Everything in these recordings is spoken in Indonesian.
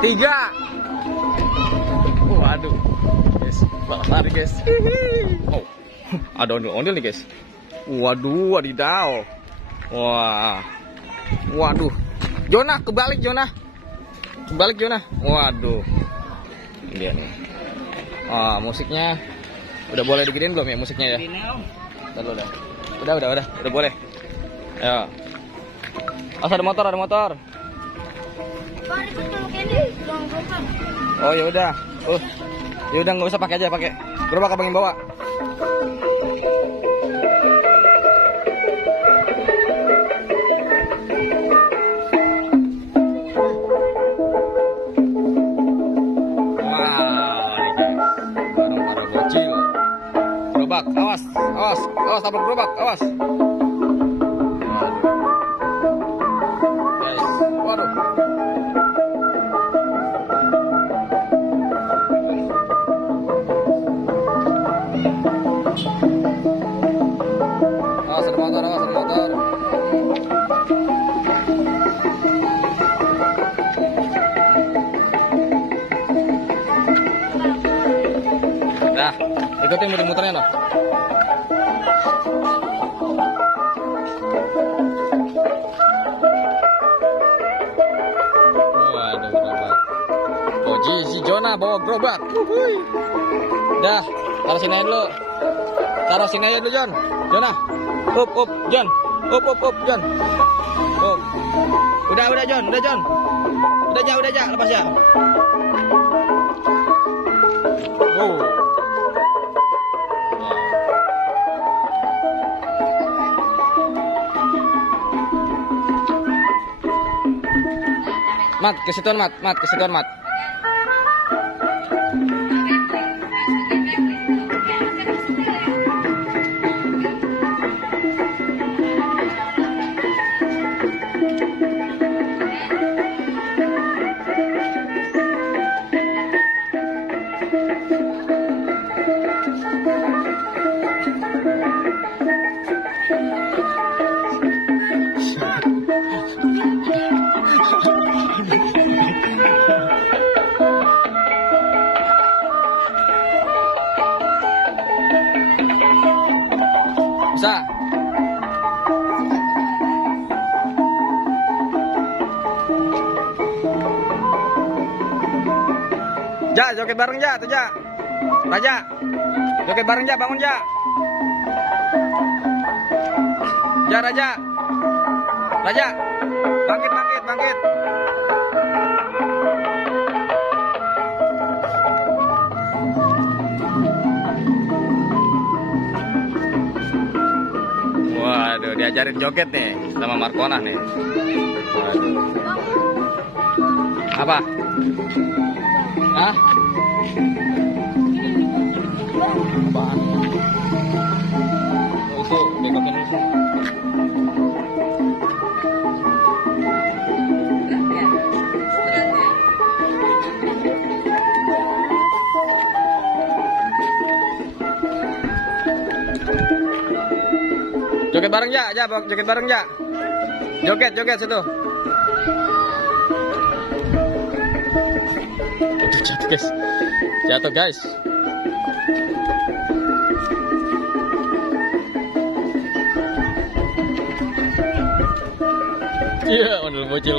3. Waduh, guys, lari guys. Oh, ada ondel-ondel nih guys. Waduh, wadidaw. Wah, waduh. Jonah, kebalik Jonah. Kebalik Jonah. Waduh. Lihat nih. Musiknya udah boleh digedein belum ya musiknya ya? Udah boleh. Ya. Ada motor, Oh ya udah. Ya udah nggak usah pakai aja, pakai gerobak abang yang bawa. Gerobak, awas, tabrak gerobak, awas. Waduh. Awas ada motor. Nah, ikutin muter-muternya loh. Waduh, gerobak. Oh, si Jonah bawa gerobak. Dah, taruh sini aja dulu. Jon. Jonah. Up, Jon. Up, Jon. Up. Udah, Jon. Udah, lepas ya. Oh. Mat, ke situ Mat. Bisa. Ja, joget bareng Ja, tuh Ja. Raja. Joget bareng Ja, bangun Ja. Ja, Raja. Bangkit. Waduh, diajarin joget nih sama Markona nih. Waduh. Apa? Hah? Apaan? Oh, itu bekokin dulu. Joget bareng Ja, joget bareng Ja. Joget situ. Jatuh guys. Iya, model bocil.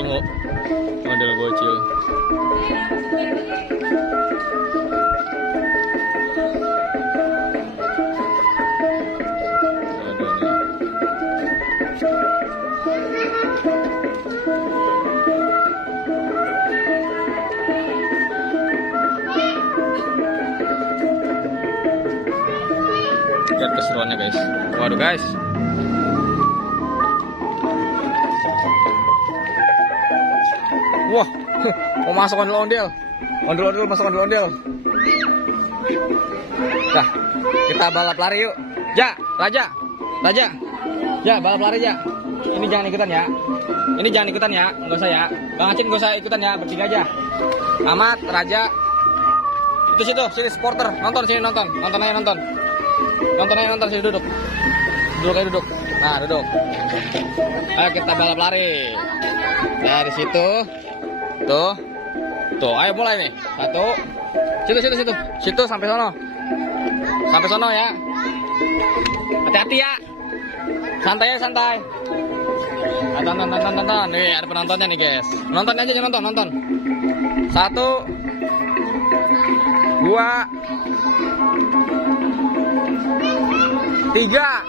Lihat keseruannya guys. Waduh guys. Wah, mau masuk ondel-ondel. Masuk ondel-ondel. Dah, kita balap lari yuk. Ja, Raja. Ja, balap lari Ja. Ini jangan ikutan ya. Nggak usah ya. Bang Acin nggak usah ikutan ya, bertiga aja. Ahmad, Raja. Itu sini supporter. Nonton sini. Nonton aja sini, duduk. Duduk. Nah, duduk. Ayo kita balap lari. Dari situ. Tuh. Tuh, ayo mulai nih. 1. Situ sampai sono. Sampai sono ya. Hati-hati ya. Santai ya, santai. Tonton. Nih, ada penontonnya nih, guys. Nonton aja, nonton. 1, 2, 3.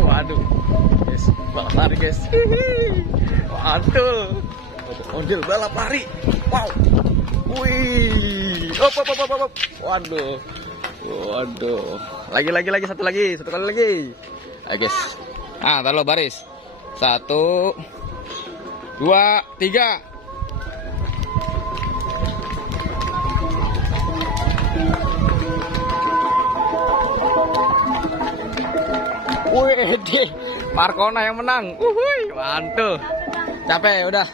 Waduh. Guys, balap lari, guys. Mantul. Ondel balap lari. Wow. Wih. Op. Waduh. Lagi. Satu kali lagi. Ayo, guys. Taruh baris. 1, 2, 3. Wih, Markona yang menang. Mantul. Capek, udah.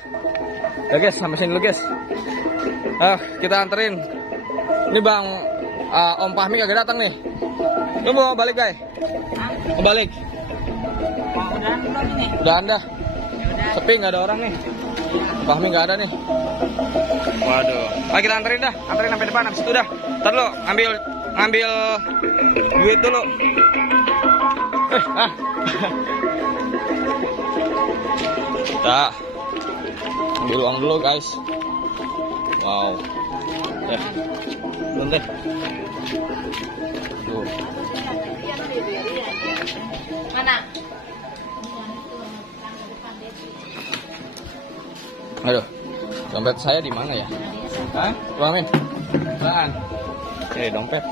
Ya guys, sampai sini dulu guys. Kita anterin. Ini Bang Om Fahmi kagak datang nih. Lu mau balik, guys? Mau balik? Udah anda. Sepi, nggak ada orang nih. Fahmi nggak ada nih. Waduh. Kita anterin dah. Anterin sampai depan. Habis itu dah. Ntar lu ngambil duit dulu. Kita ambil uang dulu guys. Wow. Ya. Belum deh. Tuh. Mana? Aduh. Dompet saya di mana ya? Hah? Tuangin. Apaan? Dompet.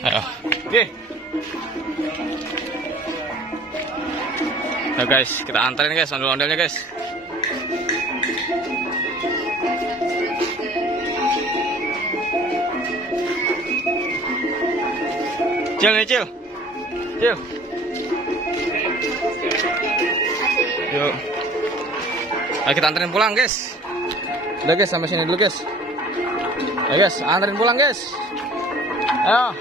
Ayo. Oke. Nah guys, kita anterin guys ondel-ondelnya guys. Cil. Yuk. Ayo kita anterin pulang guys. Udah guys, sampai sini dulu guys. Ayo guys, anterin pulang guys. Ayo.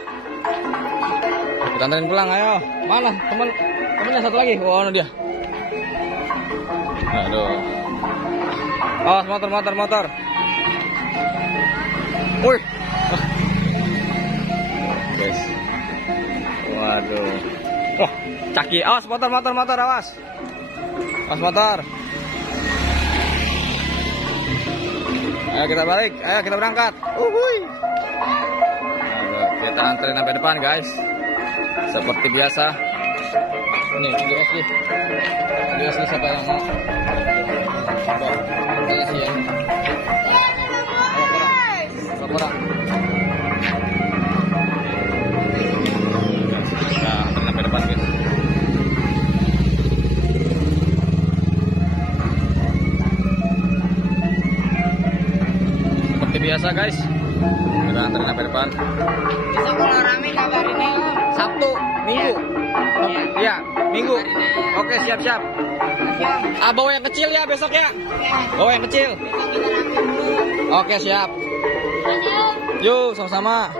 Kita anterin pulang, ayo. Mana temennya satu lagi? Wah, dia. Aduh. Oh, motor. Wih. Guys. Waduh. Wah, caki. Awas motor, awas. Awas motor. Ayo kita balik, ayo kita berangkat. Kita anterin sampai depan guys. Seperti biasa. Nih, US nih siapa yang mau? Saya sih ya. Berapa? Nah, anterin sampai depan guys. Seperti biasa guys. Kita anterin sampai depan. Besok kalau rame kabarin ya. Sabtu, Minggu. Iya, Minggu. Oke, siap. Bawa yang kecil ya besok ya. Bawa yang kecil. Oke, siap. Yuk, sama-sama.